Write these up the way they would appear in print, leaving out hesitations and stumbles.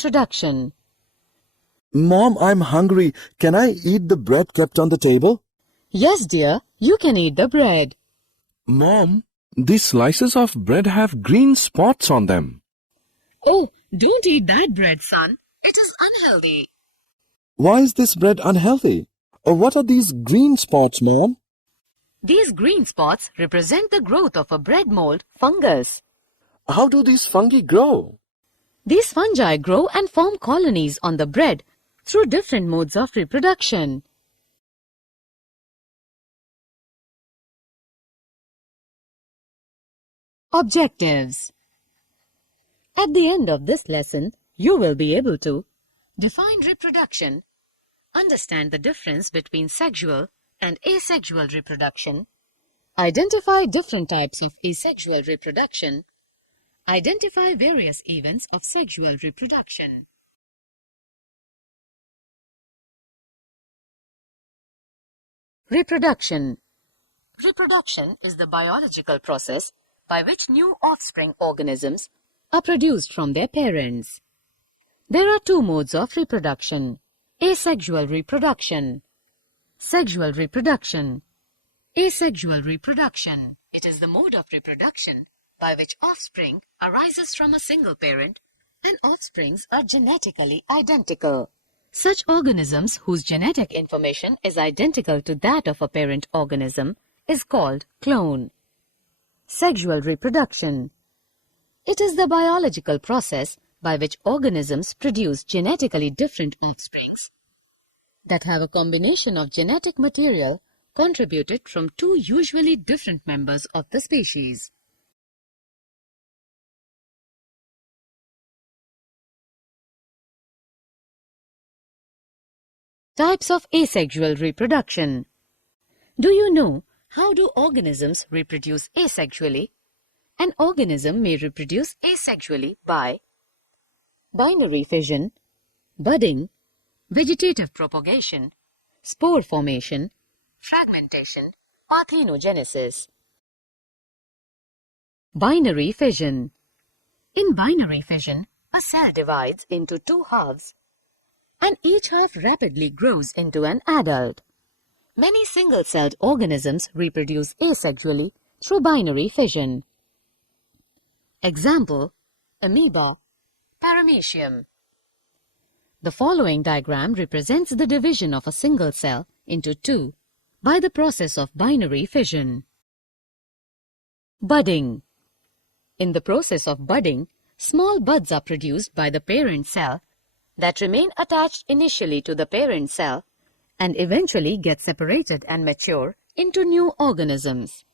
Introduction. Mom, I'm hungry. Can I eat the bread kept on the table? Yes, dear, you can eat the bread. Mom, these slices of bread have green spots on them. Oh, don't eat that bread, son. It is unhealthy. Why is this bread unhealthy? What are these green spots, Mom? These green spots represent the growth of a bread mold fungus. How do these fungi grow? These fungi grow and form colonies on the bread through different modes of reproduction. Objectives. At the end of this lesson, you will be able to define reproduction, understand the difference between sexual and asexual reproduction, identify different types of asexual reproduction, identify various events of sexual reproduction. Reproduction. Reproduction is the biological process by which new offspring organisms are produced from their parents. There are two modes of reproduction: asexual reproduction, sexual reproduction. Asexual reproduction. It is the mode of reproduction by which offspring arises from a single parent and offsprings are genetically identical. Such organisms whose genetic information is identical to that of a parent organism is called clone. Sexual reproduction. It is the biological process by which organisms produce genetically different offsprings that have a combination of genetic material contributed from two usually different members of the species. Types of asexual reproduction. Do you know how do organisms reproduce asexually? An organism may reproduce asexually by binary fission, budding, vegetative propagation, spore formation, fragmentation, parthenogenesis. Binary fission. In binary fission, a cell divides into two halves, and each half rapidly grows into an adult. Many single-celled organisms reproduce asexually through binary fission. Example: amoeba, paramecium. The following diagram represents the division of a single cell into two by the process of binary fission. Budding. In the process of budding, small buds are produced by the parent cell that remain attached initially to the parent cell and eventually get separated and mature into new organisms.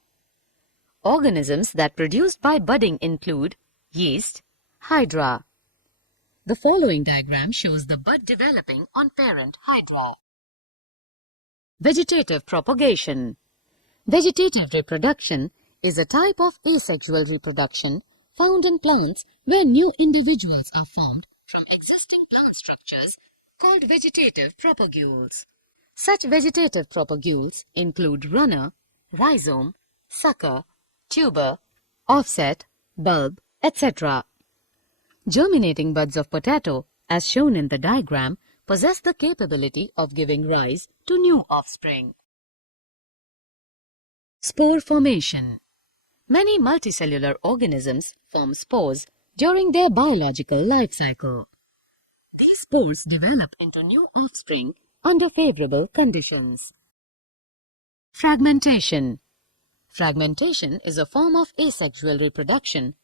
Organisms that produced by budding include yeast, hydra. The following diagram shows the bud developing on parent hydra. Vegetative propagation. Vegetative reproduction is a type of asexual reproduction found in plants where new individuals are formed from existing plant structures called vegetative propagules. Such vegetative propagules include runner, rhizome, sucker, tuber, offset, bulb, etc. Germinating buds of potato, as shown in the diagram, possess the capability of giving rise to new offspring. Spore formation. Many multicellular organisms form spores during their biological life cycle. These spores develop into new offspring under favorable conditions. Fragmentation. Fragmentation is a form of asexual reproduction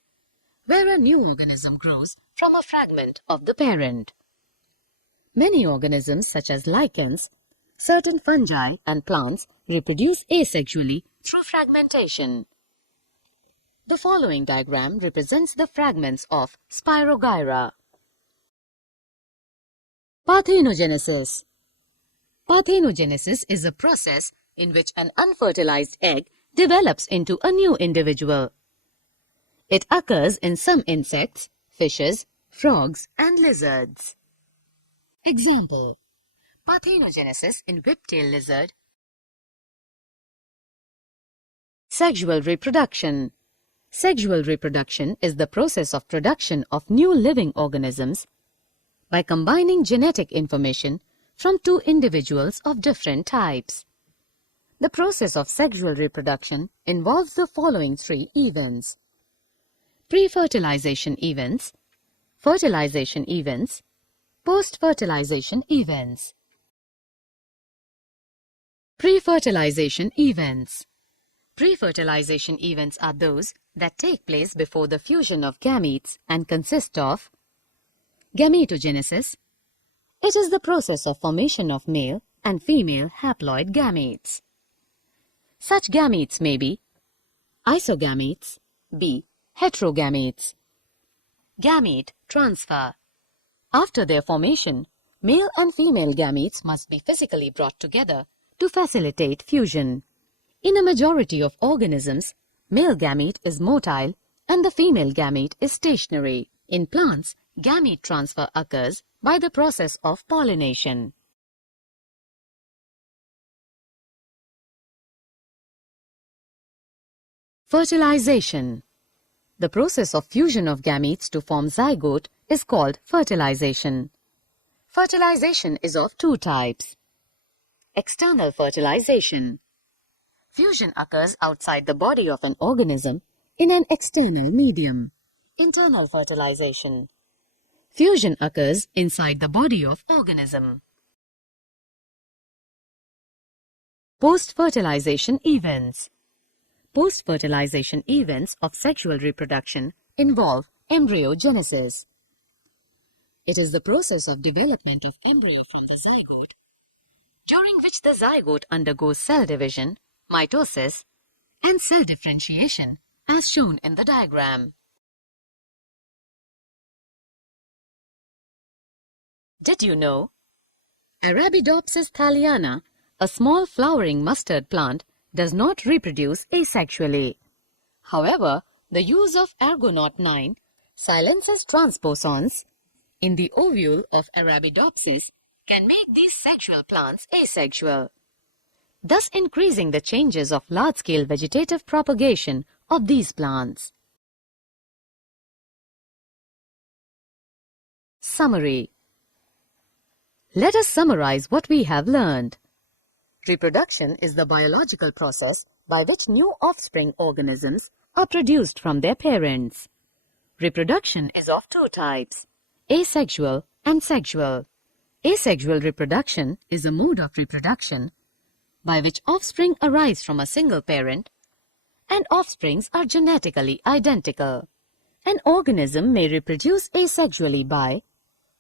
where a new organism grows from a fragment of the parent. Many organisms such as lichens, certain fungi and plants reproduce asexually through fragmentation. The following diagram represents the fragments of Spirogyra. Parthenogenesis. Parthenogenesis is a process in which an unfertilized egg develops into a new individual. It occurs in some insects, fishes, frogs, and lizards. Example: parthenogenesis in whiptail lizard. Sexual reproduction. Sexual reproduction is the process of production of new living organisms by combining genetic information from two individuals of different types. The process of sexual reproduction involves the following three events: pre-fertilization events, fertilization events, post-fertilization events. Pre-fertilization events. Pre-fertilization events are those that take place before the fusion of gametes and consist of gametogenesis. It is the process of formation of male and female haploid gametes. Such gametes may be isogametes, b. heterogametes. Gamete transfer. After their formation, male and female gametes must be physically brought together to facilitate fusion. In a majority of organisms, male gamete is motile and the female gamete is stationary. In plants, gamete transfer occurs by the process of pollination. Fertilization. The process of fusion of gametes to form zygote is called fertilization. Fertilization is of two types. External fertilization. Fusion occurs outside the body of an organism in an external medium. Internal fertilization. Fusion occurs inside the body of organism. Post-fertilization events. Post-fertilization events of sexual reproduction involve embryogenesis. It is the process of development of embryo from the zygote, during which the zygote undergoes cell division, mitosis, and cell differentiation as shown in the diagram. Did you know? Arabidopsis thaliana, a small flowering mustard plant, does not reproduce asexually. However, the use of Argonaut 9 silences transposons in the ovule of Arabidopsis can make these sexual plants asexual, thus increasing the chances of large-scale vegetative propagation of these plants. Summary. Let us summarize what we have learned. Reproduction is the biological process by which new offspring organisms are produced from their parents. Reproduction is of two types, asexual and sexual. Asexual reproduction is a mode of reproduction by which offspring arise from a single parent and offsprings are genetically identical. An organism may reproduce asexually by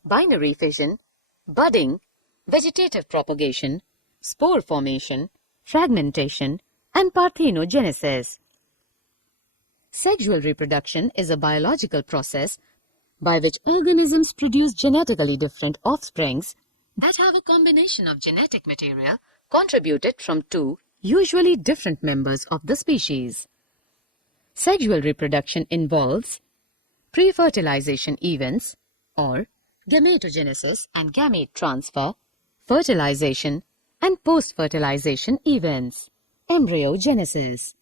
binary fission, budding, vegetative propagation, spore formation, fragmentation, and parthenogenesis. Sexual reproduction is a biological process by which organisms produce genetically different offsprings that have a combination of genetic material contributed from two usually different members of the species. Sexual reproduction involves pre-fertilization events or gametogenesis and gamete transfer, fertilization, and post-fertilization events, embryogenesis.